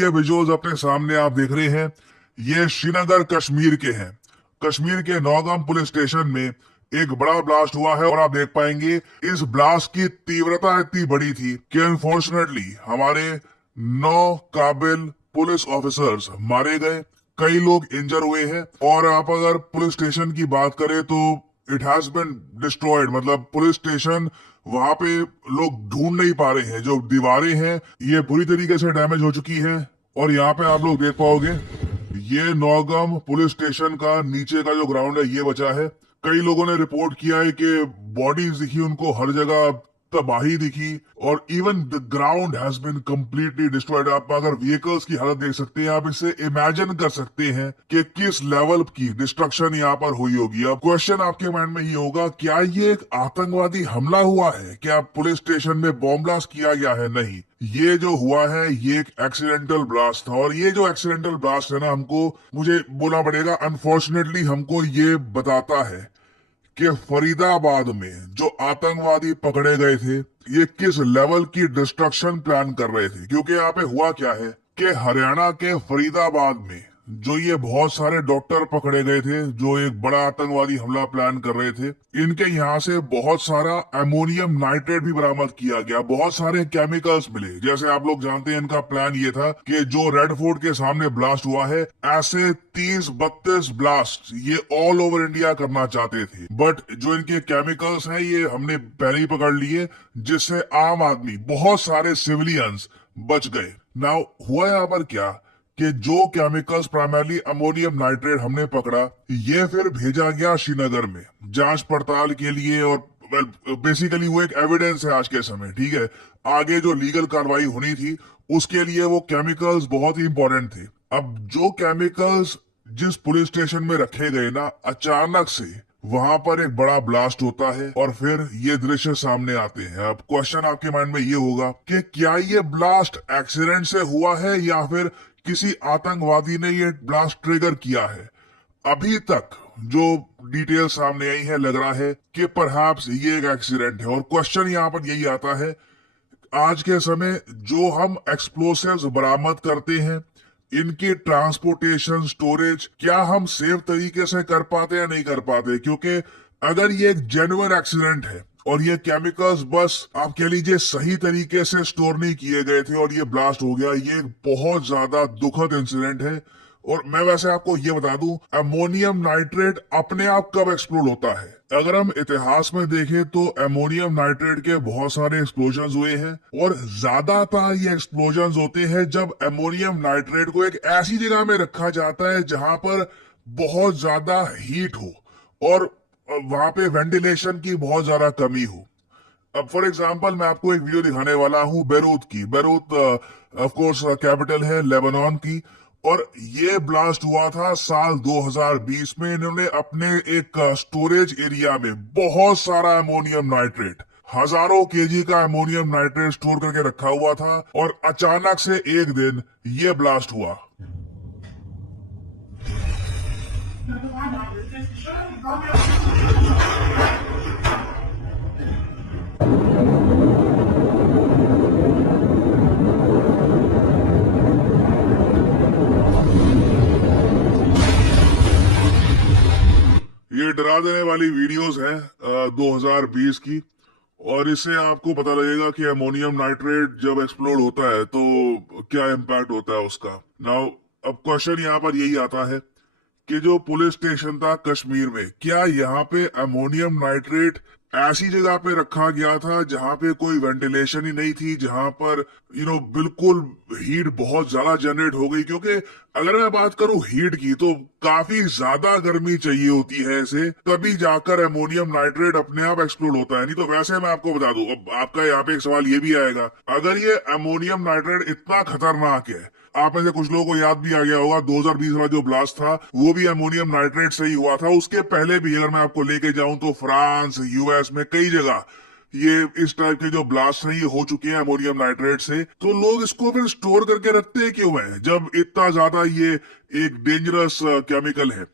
ये विजुअल्स अपने सामने आप देख रहे हैं, ये श्रीनगर कश्मीर के हैं। कश्मीर के नौगाम पुलिस स्टेशन में एक बड़ा ब्लास्ट हुआ है और आप देख पाएंगे इस ब्लास्ट की तीव्रता इतनी बड़ी थी कि अनफॉर्चुनेटली हमारे 9 काबिल पुलिस ऑफिसर्स मारे गए, कई लोग इंजर हुए हैं। और आप अगर पुलिस स्टेशन की बात करें तो इट हैज बिन डिस्ट्रॉयड, मतलब पुलिस स्टेशन वहां पे लोग ढूंढ नहीं पा रहे हैं। जो दीवारें हैं ये पूरी तरीके से डैमेज हो चुकी हैं। और यहाँ पे आप लोग देख पाओगे ये नौगाम पुलिस स्टेशन का नीचे का जो ग्राउंड है ये बचा है। कई लोगों ने रिपोर्ट किया है कि बॉडीज दिखी उनको, हर जगह तबाही दिखी और even the ground has been completely destroyed. आप अगर व्हीकल्स की हालत देख सकते हैं, आप इससे इमेजिन कर सकते हैं कि किस लेवल की डिस्ट्रक्शन यहाँ पर हुई होगी। अब क्वेश्चन आपके माइंड में ये होगा, क्या ये एक आतंकवादी हमला हुआ है? क्या पुलिस स्टेशन में बॉम्ब ब्लास्ट किया गया है? नहीं, ये जो हुआ है ये एक एक्सीडेंटल ब्लास्ट था। और ये जो एक्सीडेंटल ब्लास्ट है ना, मुझे बोलना पड़ेगा, अनफॉर्चुनेटली हमको ये बताता है कि फरीदाबाद में जो आतंकवादी पकड़े गए थे ये किस लेवल की डिस्ट्रक्शन प्लान कर रहे थे। क्योंकि यहाँ पे हुआ क्या है कि हरियाणा के फरीदाबाद में जो ये बहुत सारे डॉक्टर पकड़े गए थे जो एक बड़ा आतंकवादी हमला प्लान कर रहे थे, इनके यहाँ से बहुत सारा अमोनियम नाइट्रेट भी बरामद किया गया, बहुत सारे केमिकल्स मिले। जैसे आप लोग जानते हैं इनका प्लान ये था कि जो रेड फोर्ट के सामने ब्लास्ट हुआ है, ऐसे 30-32 ब्लास्ट ये ऑल ओवर इंडिया करना चाहते थे। बट जो इनके केमिकल्स हैं ये हमने पहले ही पकड़ लिए, जिससे आम आदमी, बहुत सारे सिविलियंस बच गए। नाउ हुआ यहाँ पर क्या कि जो केमिकल्स प्राइमरली अमोनियम नाइट्रेट हमने पकड़ा, ये फिर भेजा गया श्रीनगर में जांच पड़ताल के लिए। और बेसिकली वो एक एविडेंस है आज के समय, ठीक है। आगे जो लीगल कार्रवाई होनी थी उसके लिए वो केमिकल्स बहुत ही इंपॉर्टेंट थे। अब जो केमिकल्स जिस पुलिस स्टेशन में रखे गए ना, अचानक से वहां पर एक बड़ा ब्लास्ट होता है और फिर ये दृश्य सामने आते हैं। अब क्वेश्चन आपके माइंड में ये होगा कि क्या ये ब्लास्ट एक्सीडेंट से हुआ है या फिर किसी आतंकवादी ने ये ब्लास्ट ट्रिगर किया है। अभी तक जो डिटेल सामने आई है, लग रहा है कि परहैप्स ये एक एक्सीडेंट है। और क्वेश्चन यहाँ पर यही आता है, आज के समय जो हम एक्सप्लोसिव्स बरामद करते हैं, इनकी ट्रांसपोर्टेशन, स्टोरेज, क्या हम सेफ तरीके से कर पाते या नहीं कर पाते? क्योंकि अगर ये एक जेन्युइन एक्सीडेंट है और ये केमिकल्स बस आप कह लीजिए सही तरीके से स्टोर नहीं किए गए थे और ये ब्लास्ट हो गया, ये एक बहुत ज्यादा दुखद इंसिडेंट है। और मैं वैसे आपको ये बता दूं, अमोनियम नाइट्रेट अपने आप कब एक्सप्लोड होता है? अगर हम इतिहास में देखें तो अमोनियम नाइट्रेट के बहुत सारे एक्सप्लोजन हुए हैं और ज्यादातर ये एक्सप्लोजन होते हैं जब अमोनियम नाइट्रेट को एक ऐसी जगह में रखा जाता है जहां पर बहुत ज्यादा हीट हो और वहां पे वेंटिलेशन की बहुत ज्यादा कमी हो। अब फॉर एग्जांपल मैं आपको एक वीडियो दिखाने वाला हूं बैरूत की। बैरूत ऑफ कोर्स कैपिटल है लेबनान की। और ये ब्लास्ट हुआ था साल 2020 में। इन्होंने अपने एक स्टोरेज एरिया में बहुत सारा अमोनियम नाइट्रेट, हजारों केजी का अमोनियम नाइट्रेट स्टोर करके रखा हुआ था और अचानक से एक दिन ये ब्लास्ट हुआ। ये डरा देने वाली वीडियोस हैं 2020 की। और इससे आपको पता लगेगा कि अमोनियम नाइट्रेट जब एक्सप्लोड होता है तो क्या इम्पैक्ट होता है उसका। नाउ अब क्वेश्चन यहाँ पर यही आता है कि जो पुलिस स्टेशन था कश्मीर में, क्या यहाँ पे अमोनियम नाइट्रेट ऐसी जगह पे रखा गया था जहां पे कोई वेंटिलेशन ही नहीं थी, जहां पर बिल्कुल हीट बहुत ज्यादा जनरेट हो गई? क्योंकि अगर मैं बात करूं हीट की तो काफी ज्यादा गर्मी चाहिए होती है इसे, तभी जाकर अमोनियम नाइट्रेट अपने आप एक्सप्लोड होता है। नहीं तो वैसे मैं आपको बता दूं, अब आपका यहाँ पे एक सवाल ये भी आएगा, अगर ये अमोनियम नाइट्रेट इतना खतरनाक है, आप में से कुछ लोगों को याद भी आ गया होगा 2020 वाला जो ब्लास्ट था वो भी अमोनियम नाइट्रेट से ही हुआ था। उसके पहले भी अगर मैं आपको लेके जाऊं तो फ्रांस, यूएस में कई जगह ये इस टाइप के जो ब्लास्ट हैं ये हो चुके हैं अमोनियम नाइट्रेट से। तो लोग इसको फिर स्टोर करके रखते क्यों हैं जब इतना ज्यादा ये एक डेंजरस केमिकल है?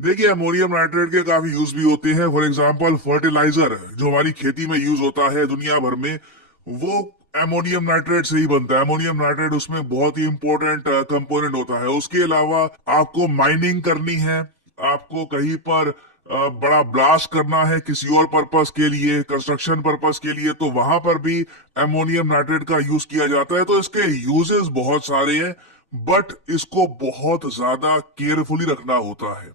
देखिए, अमोनियम नाइट्रेट के काफी यूज भी होते हैं। फॉर एग्जांपल फर्टिलाइजर जो हमारी खेती में यूज होता है दुनिया भर में, वो एमोनियम नाइट्रेट से ही बनता है। एमोनियम नाइट्रेट उसमें बहुत ही इंपॉर्टेंट कंपोनेंट होता है। उसके अलावा आपको माइनिंग करनी है, आपको कहीं पर बड़ा ब्लास्ट करना है किसी और पर्पस के लिए, कंस्ट्रक्शन पर्पस के लिए, तो वहां पर भी एमोनियम नाइट्रेट का यूज किया जाता है। तो इसके यूजेस बहुत सारे हैं, बट इसको बहुत ज्यादा केयरफुली रखना होता है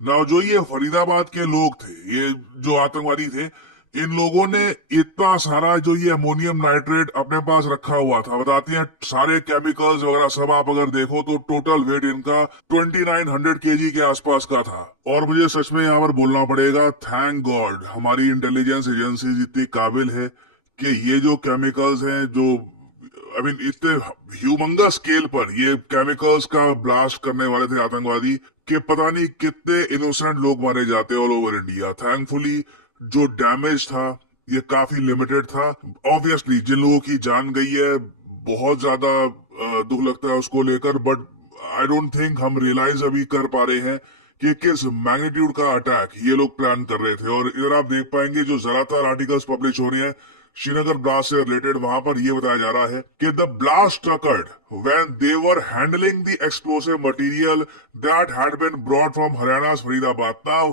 ना। जो ये फरीदाबाद के लोग थे, ये जो आतंकवादी थे, इन लोगों ने इतना सारा जो ये अमोनियम नाइट्रेट अपने पास रखा हुआ था, बताते हैं सारे केमिकल्स वगैरह सब आप अगर देखो तो टोटल वेट इनका 2900 केजी के आसपास का था। और मुझे सच में यहाँ पर बोलना पड़ेगा, थैंक गॉड हमारी इंटेलिजेंस एजेंसी इतनी काबिल है कि ये जो केमिकल्स हैं, जो आई मीन इतने ह्यूमंगस स्केल पर ये केमिकल्स का ब्लास्ट करने वाले थे आतंकवादी, कि पता नहीं कितने इनोसेंट लोग मारे जाते ऑल ओवर इंडिया। थैंकफुली जो डैमेज था ये काफी लिमिटेड था। ऑब्वियसली जिन लोगों की जान गई है बहुत ज्यादा दुख लगता है उसको लेकर, बट आई डोंट थिंक हम रियलाइज अभी कर पा रहे हैं कि किस मैग्नीट्यूड का अटैक ये लोग प्लान कर रहे थे। और इधर आप देख पाएंगे जो ज्यादातर आर्टिकल्स पब्लिश हो रहे हैं श्रीनगर ब्लास्ट से रिलेटेड, वहां पर यह बताया जा रहा है कि the blast occurred when they were handling the explosive material that had been brought from Haryana Faridabad. Now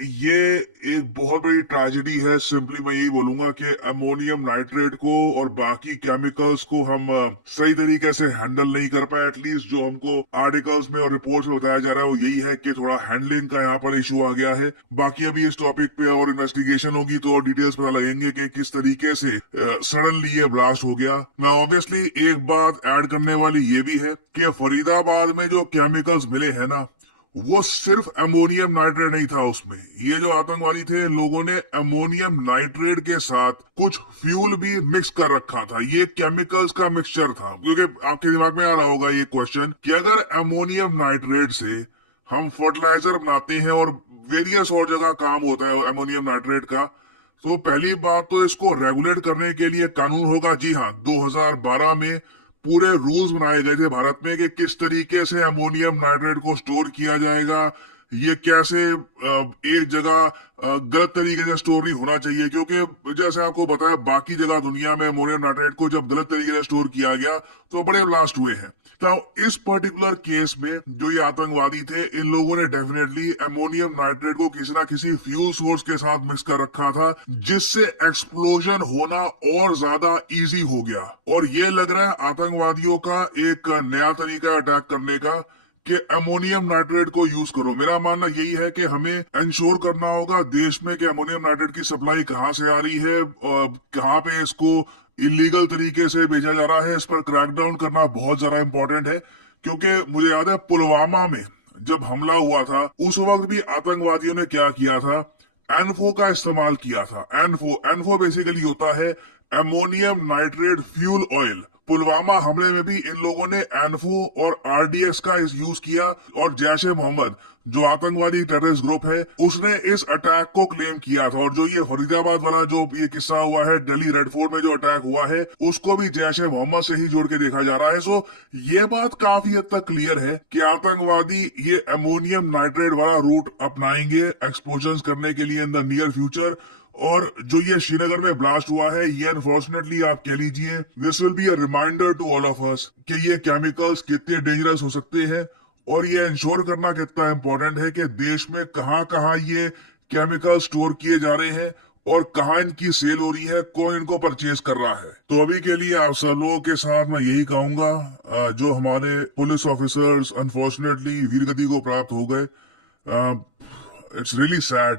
ये एक बहुत बड़ी ट्रेजेडी है। सिंपली मैं यही बोलूंगा कि अमोनियम नाइट्रेट को और बाकी केमिकल्स को हम सही तरीके से हैंडल नहीं कर पाए। एटलीस्ट जो हमको आर्टिकल्स में और रिपोर्ट्स में बताया जा रहा है वो यही है कि थोड़ा हैंडलिंग का यहाँ पर इशू आ गया है। बाकी अभी इस टॉपिक पे और इन्वेस्टिगेशन होगी तो और डिटेल्स पता लगेंगे कि किस तरीके से सडनली ये ब्लास्ट हो गया। मैं ऑब्वियसली एक बात ऐड करने वाली ये भी है कि फरीदाबाद में जो केमिकल्स मिले हैं ना, वो सिर्फ अमोनियम नाइट्रेट नहीं था उसमें। ये जो आतंकवादी थे इन लोगों ने अमोनियम नाइट्रेट के साथ कुछ फ्यूल भी मिक्स कर रखा था। ये केमिकल्स का मिक्सचर था। क्योंकि आपके दिमाग में आ रहा होगा ये क्वेश्चन कि अगर अमोनियम नाइट्रेट से हम फर्टिलाइजर बनाते हैं और वेरियस और जगह काम होता है अमोनियम नाइट्रेट का, तो पहली बात तो इसको रेगुलेट करने के लिए कानून होगा। जी हाँ, 2012 में पूरे रूल्स बनाए गए थे भारत में कि किस तरीके से अमोनियम नाइट्रेट को स्टोर किया जाएगा, ये कैसे एक जगह गलत तरीके से स्टोर नहीं होना चाहिए। क्योंकि जैसे आपको पता है बाकी जगह दुनिया में अमोनियम नाइट्रेट को जब गलत तरीके से स्टोर किया गया तो बड़े ब्लास्ट हुए हैं। तो इस पर्टिकुलर केस में जो ये आतंकवादी थे इन लोगों ने डेफिनेटली अमोनियम नाइट्रेट को किसी ना किसी फ्यूल सोर्स के साथ मिक्स कर रखा था, जिससे एक्सप्लोजन होना और ज्यादा इजी हो गया। और ये लग रहा है आतंकवादियों का एक नया तरीका अटैक करने का कि अमोनियम नाइट्रेट को यूज करो। मेरा मानना यही है कि हमें इंश्योर करना होगा देश में कि अमोनियम नाइट्रेट की सप्लाई कहाँ से आ रही है, कहाँ पे इसको इलीगल तरीके से भेजा जा रहा है। इस पर क्रैकडाउन करना बहुत ज्यादा इंपॉर्टेंट है। क्योंकि मुझे याद है पुलवामा में जब हमला हुआ था उस वक्त भी आतंकवादियों ने क्या किया था, एनफो का इस्तेमाल किया था। एनफो बेसिकली होता है ammonium nitrate fuel oil. Pulwama हमले में भी इन लोगों ने एनफो और आरडीएक्स का यूज किया। और जैश ए मोहम्मद जो आतंकवादी टेररिस्ट ग्रुप है उसने इस अटैक को क्लेम किया था। और जो ये फरीदाबाद वाला जो ये किस्सा हुआ है दिल्ली रेड फोर्ट में जो अटैक हुआ है उसको भी जैश ए मोहम्मद से ही जोड़ के देखा जा रहा है। सो ये बात काफी हद तक क्लियर है कि आतंकवादी ये अमोनियम नाइट्रेट वाला रूट अपनाएंगे एक्सप्लोजन करने के लिए इन द नियर फ्यूचर। और जो ये श्रीनगर में ब्लास्ट हुआ है ये अनफॉर्चुनेटली आप कह लीजिए this will be a reminder to all of us कि ये केमिकल्स कितने डेंजरस हो सकते हैं। और ये इंश्योर करना कितना इंपॉर्टेंट है कि देश में कहाँ कहाँ ये केमिकल स्टोर किए जा रहे हैं और कहाँ इनकी सेल हो रही है, कौन इनको परचेज कर रहा है। तो अभी के लिए आप सब लोगों के साथ मैं यही कहूंगा, जो हमारे पुलिस ऑफिसर्स अनफॉर्चुनेटली वीरगति को प्राप्त हो गए, इट्स रियली सैड।